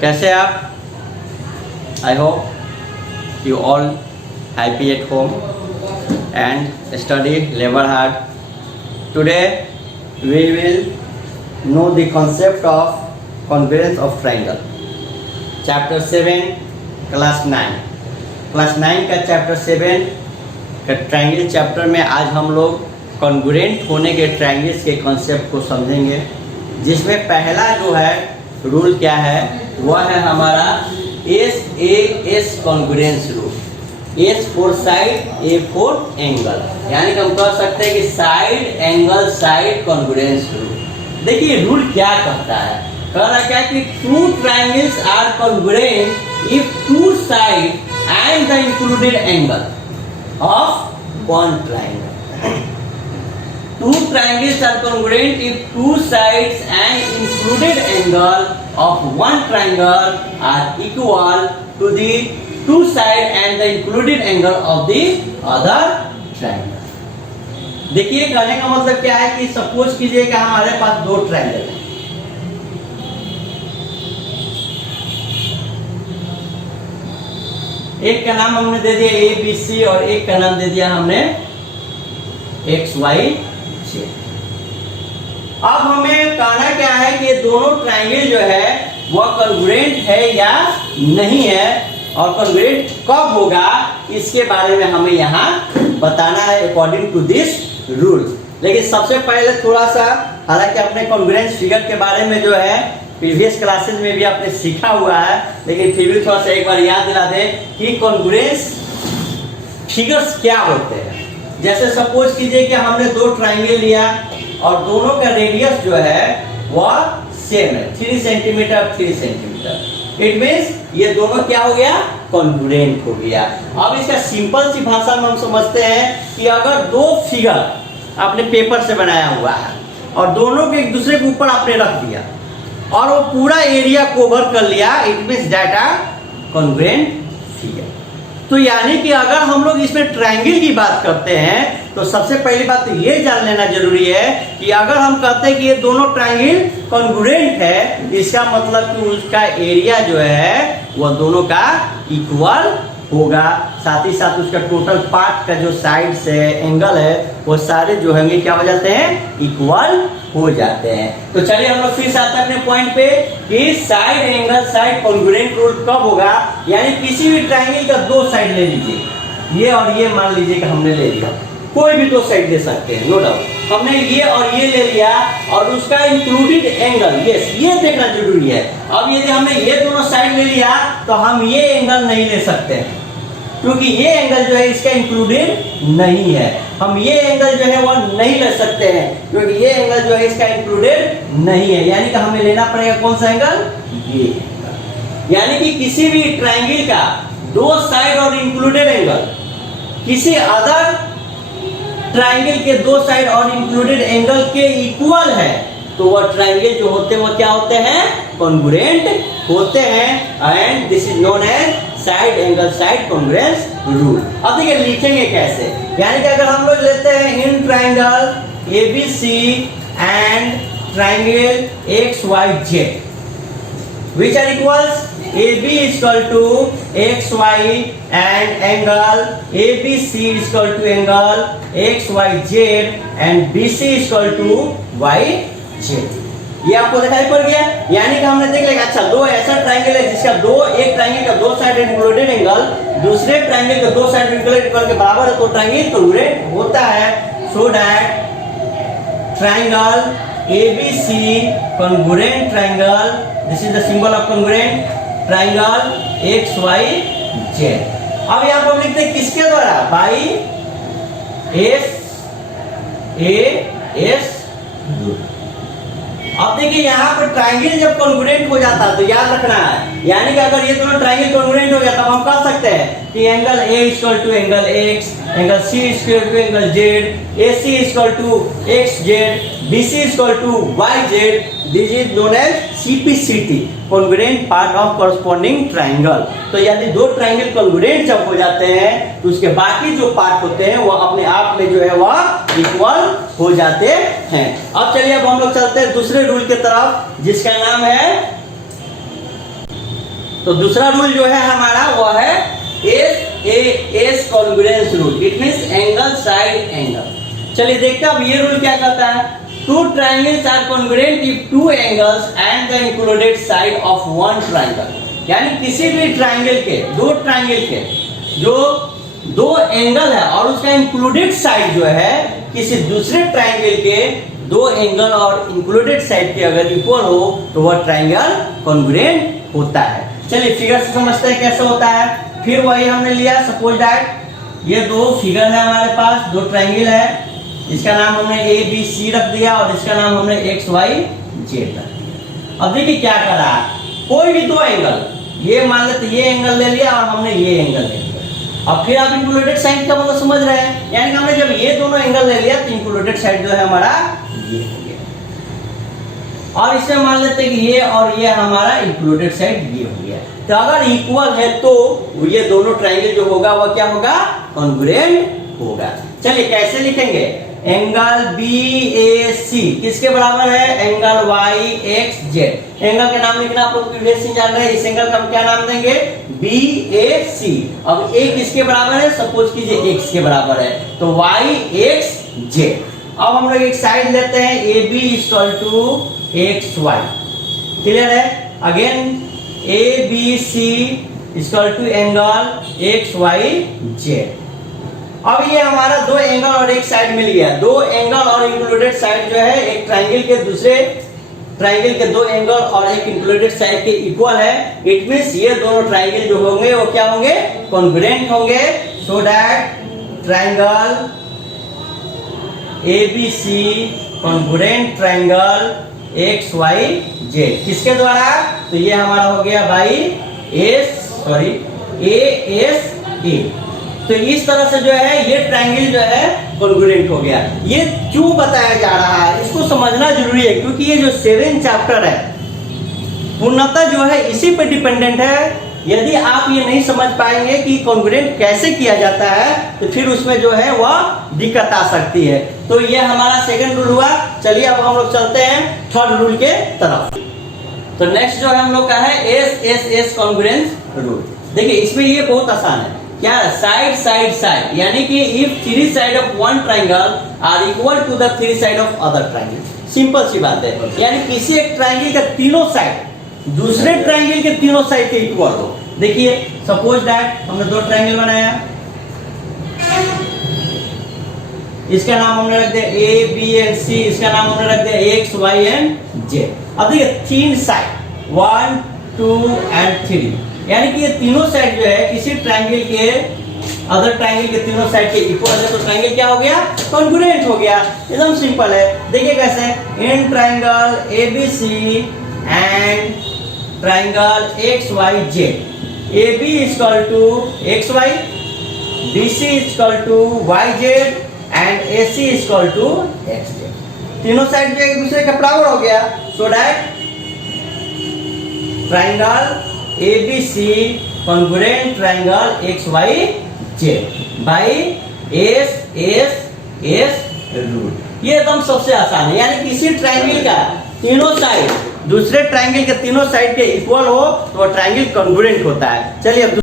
कैसे आप? I hope you all happy at home and study labor hard. Today we will know the concept of congruence of triangle. Chapter 7 class 9. Class 9 का chapter 7 का triangle chapter में आज हम लोग congruent होने के ट्रायंगल्स के कॉन्सेप्ट को समझेंगे, जिसमें पहला जो है रूल क्या है, वह है हमारा SAS congruence rule. S for side, A for angle, यानी कि हम कह सकते हैं कि side angle side congruence rule. देखिए रूल क्या कहता है, कह रहा क्या कि two triangles are congruent if two side and the included angle of one triangle. Two triangles are congruent if two sides and included angle of one triangle are equal to the two side and the included angle of the other triangle. देखिए कहने का मतलब क्या है कि suppose कीजिए कि हमारे पास दो ट्रायंगल है, एक का नाम हमने दे दिया ABC और एक का नाम दे दिया हमने XY। अब हमें कहना क्या है कि ये दोनों ट्रायंगल जो है वह कॉन्ग्रुएंट है या नहीं है, और कॉन्ग्रुएंट कब होगा इसके बारे में हमें यहाँ बताना है अकॉर्डिंग टू दिस रूल। लेकिन सबसे पहले थोड़ा सा, हालांकि अपने कॉन्ग्रुएंस फिगर के बारे में जो है प्रीवियस क्लासेस में भी आपने सीखा हुआ है, लेकिन फिर भी थोड़ा सा एक बार याद दिला दें कि कॉन्ग्रुएंस फिगर्स क्या होते हैं। जैसे सपोज कीजिए कि हमने दो ट्रायंगल लिया और दोनों का रेडियस जो है वह सेम है, 3 सेंटीमीटर 3 सेंटीमीटर। इट मींस ये दोनों क्या हो गया, कॉन्ग्रुएंट हो गया। अब इसका सिंपल सी भाषा में हम समझते हैं कि अगर दो फिगर आपने पेपर से बनाया हुआ है और दोनों को एक दूसरे के ऊपर आपने रख दिया और वो पूरा एरिया कवर कर लिया, it means that are congruent figure. तो यानी कि अगर हम लोग इसमें ट्रायंगल की बात करते हैं तो सबसे पहली बात तो ये जान लेना जरूरी है कि अगर हम कहते हैं कि ये दोनों ट्रायंगल कॉन्ग्रुएंट है, इसका मतलब कि उसका एरिया जो है वह दोनों का इक्वल होगा, साथ ही साथ उसका टोटल पार्ट का जो साइड से एंगल है वो सारे जो होंगे क्या हो जाते हैं, इक्वल हो जाते हैं। तो चलिए हम लोग फिर से आते हैं अपने पॉइंट पे कि side angle side congruent rule कब होगा, यानी किसी भी ट्रायंगल का दो साइड ले लीजिए, ये और ये मान लीजिए कि हमने ले लिया, कोई भी दो साइड ले सकते हैं, नो डाउट। हमने ये और ये ले लिया और उसका इंक्लूडेड एंगल, यस ये देखना जरूरी है। अब यदि हमने ये दोनों साइड ले लिया तो हम ये एंगल नहीं ले सकते हैं, क्योंकि ये एंगल जो है इसका इंक्लूडेड नहीं है। हम ये एंगल जो है वो नहीं ले सकते हैं क्योंकि ये एंगल जो है इसका इंक्लूडेड नहीं है, यानी कि हमें लेना पड़ेगा कौन सा एंगल, ये एंगल। यानी कि किसी भी ट्रायंगल का दो साइड और इंक्लूडेड एंगल किसी अदर ट्रायंगल के दो साइड और इंक्लूडेड एंगल के इक्वल है तो वह ट्रायंगल जो होते हैं वो क्या होते हैं, कॉन्ग्रुएंट होते हैं, and this is known as side angle side congruence rule. अब देखिए लिखेंगे कैसे, यानी कि अगर हम लोग लेते हैं in triangle ABC and triangle XYZ which are equals, AB is equal to XY and angle ABC is equal to angle XYZ and BC is equal to YZ। ये आपको दिखाई पड़ गया, यानी कि हमने देख लिया अच्छा दो ऐसा ट्रायंगल है जिसका एक ट्रायंगल का दो साइड इंक्लूडेड एंगल दूसरे ट्रायंगल का दो साइड इंक्लूडेड एंगल के बराबर है तो ट्रायंगल कॉन्ग्रुएंट होता है। So that triangle ABC congruent triangle, this is the symbol of congruent triangle XYZ। अब यहाँ पर हम लिखते हैं किसके द्वारा, बाई SAS। अब देखिए यहाँ पर ट्रायंगल जब कॉन्ग्रुएंट हो जाता है तो याद रखना है, यानी कि अगर ये दोनों ट्रायंगल कॉन्ग्रुएंट हो गया तब हम कह सकते हैं कि angle A equal to angle X, angle C equal to angle Z, AC equal to XZ, BC equal to YZ। This is known as CPCT, congruent part of corresponding triangle. तो यदि दो ट्रायंगल कॉन्ग्रुएंट जब हो जाते हैं तो उसके बाकी जो पार्ट होते हैं वो अपने आप में जो है वह इक्वल हो जाते हैं। अब चलिए अब हम लोग चलते हैं दूसरे रूल की तरफ जिसका नाम है तो दूसरा रूल जो है हमारा वो है S congruence rule. It means angle side angle. चलिए देखते हैं अब ये रूल क्या कहता है। Two triangles are congruent if two angles and the included side of one triangle. यानी किसी भी ट्राइंगल के, दो ट्राइंगल के जो दो एंगल है और उसका इंक्लूडेड साइड जो है किसी दूसरे ट्राइंगल के दो एंगल और इंक्लूडेड साइड के अगर इक्वल हो तो वह ट्राइंगल कॉन्ग्रुएंट होता है। चलिए फिगर से समझते हैं कैसे होता है। फिर वही हमने लिया, सपोज दैट ये दो फिगर है हमारे पास, दो ट्राइंगल है, इसका नाम हमने ए बी सी रख दिया और इसका नाम हमने एक्स वाई जेड रख दिया। अब देखिए क्या कर रहा है, कोई भी दो एंगल, ये मान लेते ये एंगल ले लिया और हमने ये एंगल ले लिया। अब फिर आप इंक्लूडेड साइड का मतलब समझ रहे हैं, यानी हमने जब ये दोनों एंगल ले लिया तो इंक्लूडेड साइड जो है हमारा ये हो गया। और इसमें मान लेते हैं कि ये और ये हमारा इंक्लूडेड साइड ये हो गया। तो अगर इक्वल है तो ये दोनों ट्राइंगल जो होगा वह क्या होगा, कॉन्ग्रुएंट होगा। चलिए कैसे लिखेंगे, एंगल बी ए सी किसके बराबर है, angle Y X Z. Angle का नाम लिखना आप लोग प्रीवियस से जान रहे हैं, इस एंगल का हम क्या नाम देंगे, बी ए सी। अब ए किसके बराबर है, सपोज कीजिए एक्स के बराबर है, तो वाई एक्स जेड। अब हम लोग एक साइड लेते हैं, A B equal to X Y. Clear है। Again A B C equal to angle X Y Z. अब ये हमारा दो एंगल और एक साइड मिल गया। दो एंगल और इंक्लूडेड साइड जो है एक ट्राइंगल के दूसरे ट्राइंगल के दो एंगल और एक इंक्लूडेड साइड के इक्वल है। इट मींस ये दोनों ट्राइंगल जो होंगे वो क्या होंगे, कॉन्ग्रुएंट होंगे। So that triangle ABC congruent triangle X Y Z किसके द्वारा, तो ये हमारा हो गया बाई ए। तो इस तरह से जो है ये ट्राइंगल जो है कॉन्ग्रुएंट हो गया। ये क्यों बताया जा रहा है, इसको समझना जरूरी है, क्योंकि ये जो 7 चैप्टर है पूर्णतः जो है इसी पे डिपेंडेंट है। यदि आप ये नहीं समझ पाएंगे कि कॉन्ग्रुएंट कैसे किया जाता है तो फिर उसमें जो है वह दिक्कत आ सकती है। तो ये हमारा सेकंड रूल हुआ। चलिए अब हम लोग चलते हैं थर्ड रूल के तरफ। तो नेक्स्ट जो है हम लोग का है एस कॉन्ग्रुएंस रूल। देखिए इसमें ये बहुत आसान है, क्या साइड साइड साइड, यानी कि if three side of one triangle are equal to the three side of other triangle. Simple सी बात है, यानी किसी एक ट्राइंगल का तीनों साइड दूसरे ट्राइंगल के तीनों साइड के इक्वल हो। देखिए सपोज दैट हमने दो ट्राइंगल बनाया, इसका नाम हमने रख दिया ए बी एंड सी, इसका नाम हमने रख दिया एक्स वाई एंड जेड। अब देखिए तीन साइड 1 2 एंड 3, यानी कि ये तीनों साइड जो है किसी ट्राइंगल के अदर ट्राइंगल के तीनों साइड के इक्वल है, तो ट्राइंगल क्या हो गया, कॉन्ग्रुएंट हो गया। एकदम सिंपल है। देखिए कैसे, in triangle ABC and triangle XYZ, AB equal to XY, BC equal to YZ and AC equal to XZ। तीनों साइड जो एक दूसरे के बराबर हो गया। So that triangle ABC congruent triangle XYZ by S rule. ये एकदम सबसे आसान है, यानी किसी ट्राइंगल का तीनों साइड दूसरे ट्राइंगल के तीनों साइड के इक्वल हो तो वो ट्राइंगल कॉन्ग्रुएंट होता है। चलिए अब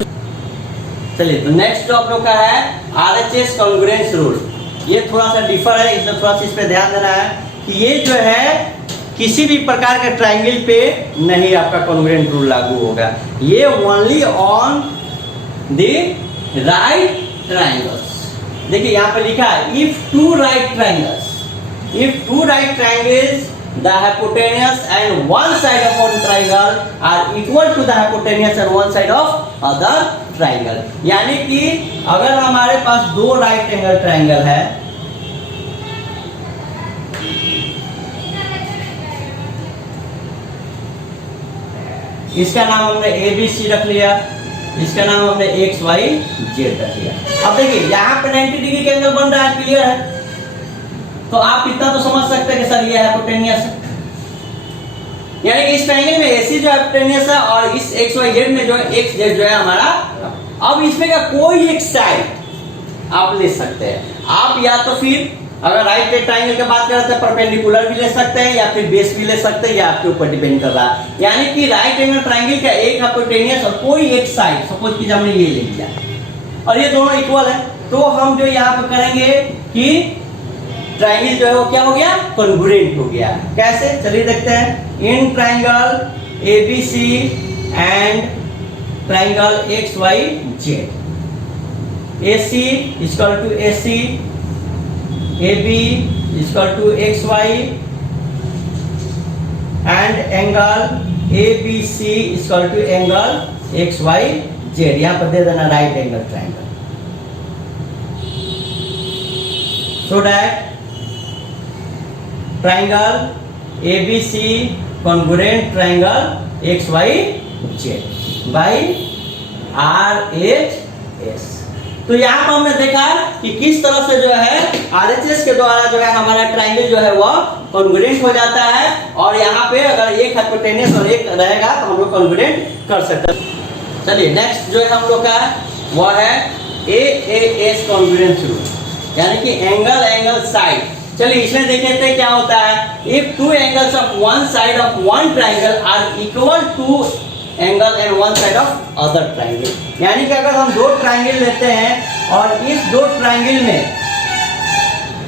चलिए तो नेक्स्ट आप लोग का है RHS कॉन्ग्रुएंस रूल। ये थोड़ा सा डिफर है, इसमें थोड़ा सा इस पे ध्यान देना है कि ये जो है किसी भी प्रकार के ट्राइंगल पे नहीं आपका कॉन्ग्रुएंट रूल लागू होगा। ये only on the right triangles. देखिए यहाँ पे लिखा है if to right triangles the hypotenuse and one side of one triangle are equal to the hypotenuse and one side of other triangle। यानी कि अगर हमारे पास दो राइट एंगल ट्राइंगल है, इसका नाम हमने ABC रख लिया, इसका नाम हमने XYZ रख लिया। अब देखिए यहाँ पे 90 डिग्री के एंगल बन रहा है, क्लियर है। तो आप इतना तो समझ सकते हैं कि सर ये हाइपोटेनियस है, यानी कि इस ट्रायंगल में AC जो हाइपोटेनियस है और इस XYZ में जो है XZ जो है हमारा। अब इसमें का कोई एक साइड आप ले सकते हैं। आप या तो फिर अगर राइट ट्राइंगल की बात करते हैं परपेंडिकुलर भी ले सकते हैं या फिर बेस भी ले सकते हैं, या आपके ऊपर डिपेंड कर रहा है। यानी कि राइट एंगल ट्राइंगल का एक हाइपोटेनियस और कोई एक साइड, सपोज कीजिए हमने ये ले लिया और ये दोनों इक्वल है, तो हम जो यहाँ पे करेंगे कि ट्राइंगल जो है वो क्या हो गया, कॉन्ग्रुएंट हो गया। कैसे, चलिए देखते हैं। In triangle ABC and triangle X Y Z, AC equal to AC, AB equal to XY and angle ABC equal to angle XYZ। यहां पर दे देना right angle triangle, so that triangle ABC congruent triangle XYZ by RHS। तो यहाँ पर हमने देखा कि किस तरह से जो है RHS के द्वारा जो है हमारा ट्राइंगल जो है वो कॉन्ग्रुएंट हो जाता है, और यहाँ पे अगर एक हाइपोटेनियस और एक रहेगा तो हम लोग कॉन्ग्रुएंट कर सकते हैं। चलिए नेक्स्ट जो है हम लोग का वो है AAS कॉन्ग्रुएंस रूल, यानी कि एंगल एंगल साइड। चलिए इसमें देखते हैं क्या होता है। If two angles of one side of one triangle are equal to angle and one side of other triangle, यानी कि अगर हम दो ट्राइंगल लेते हैं और इस दो ट्राइंगल में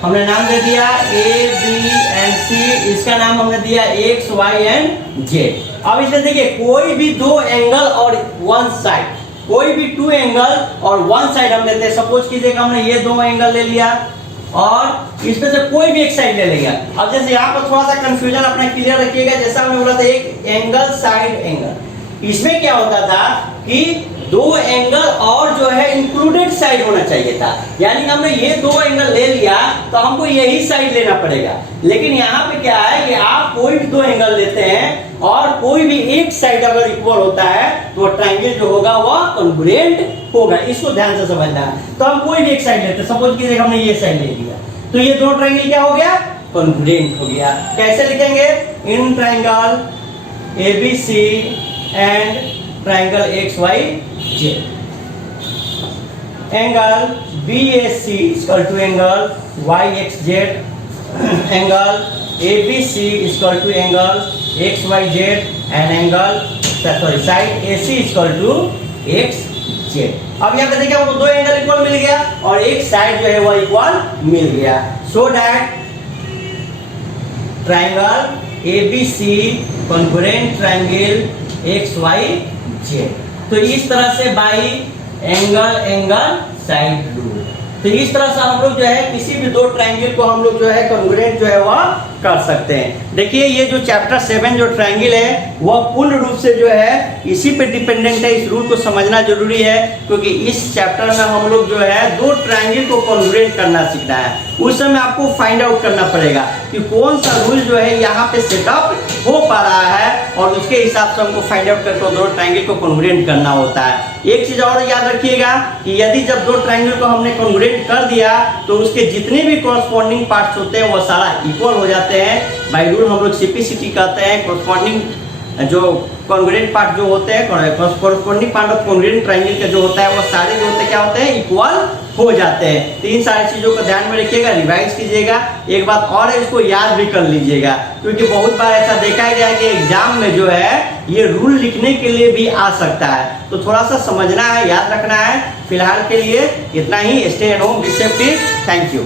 हमने नाम दे दिया A B एंड C, इसका नाम हमने दिया X Y एंड Z। अब इसमें देखिए कोई भी दो एंगल और वन साइड, कोई भी टू एंगल और वन साइड हम लेते हैं। सपोज कीजिएगा हमने ये दो एंगल ले लिया और इसमें से कोई भी एक साइड ले लेंगे। अब जैसे यहाँ पर थोड़ा सा कंफ्यूजन अपना क्लियर रखिएगा, जैसा हमने बोला था एक एंगल साइड एंगल, इसमें क्या होता था कि दो एंगल और जो है इंक्लूडेड साइड होना चाहिए था, यानी कि हमने ये दो एंगल ले लिया तो हमको यही साइड लेना पड़ेगा। लेकिन यहाँ पे क्या है कि आप कोई भी दो एंगल लेते हैं और कोई भी एक साइड अगर इक्वल होता है तो ट्राइंगल जो होगा वह कॉन्ग्रुएंट होगा। इसको ध्यान से समझना है। तो हम कोई भी एक साइड लेते हैं, सपोज कीजिए हमने ये साइड ले लिया, तो ये दो ट्राइंगल क्या हो गया, कॉन्ग्रुएंट हो गया। कैसे लिखेंगे, in triangle ABC and triangle XYZ, angle BAC equal to angle YXZ, angle ABC equal to angle XYZ and angle side AC equal to XZ। अब यहाँ पे देखिए हमको दो एंगल इक्वल मिल गया और एक साइड जो है वो इक्वल मिल गया, so that triangle ABC congruent triangle XYZ। तो इस तरह से by angle angle side rule, तो इस तरह से हम लोग जो है किसी भी दो ट्राइंगल को हम लोग जो है कॉन्ग्रुएंट जो है वह कर सकते हैं। देखिए ये जो चैप्टर 7 जो ट्राइंगल है वह पूर्ण रूप से जो है इसी पे डिपेंडेंट है। इस रूल को समझना जरूरी है, क्योंकि इस चैप्टर में हम लोग जो है दो ट्राइंगल को कॉन्ग्रुएंट करना सीखना है। उस समय आपको फाइंड आउट करना पड़ेगा कि कौन सा रूल जो है यहाँ पे सेटअप हो पा रहा है, और उसके हिसाब से हमको फाइंड आउट करके दो ट्राइंगल को कॉन्ग्रुएंट करना होता है। एक चीज और याद रखिएगा कि यदि जब दो ट्राइंगल को हमने कॉन्ग्रुएंट कर दिया तो उसके जितने भी कॉरस्पॉन्डिंग पार्ट्स होते हैं वो सारा इक्वल हो जाते हैं। बाय रूल हम लोग CPCT कहते हैं। कॉरस्पॉन्डिंग जो कॉन्ग्रुएंट पार्ट जो होते हैं, corresponding part of congruent triangle के जो होता है वो सारे जो होते हैं क्या होते हैं, इक्वल हो जाते हैं। तो इन सारी चीजों को ध्यान में रखिएगा, रिवाइज कीजिएगा। एक बात और है, इसको याद भी कर लीजिएगा, क्योंकि बहुत बार ऐसा देखा गया है कि एग्जाम में जो है ये रूल लिखने के लिए भी आ सकता है। तो थोड़ा सा समझना है, याद रखना है। फिलहाल के लिए इतना ही। Stay at home, be safe, thank you.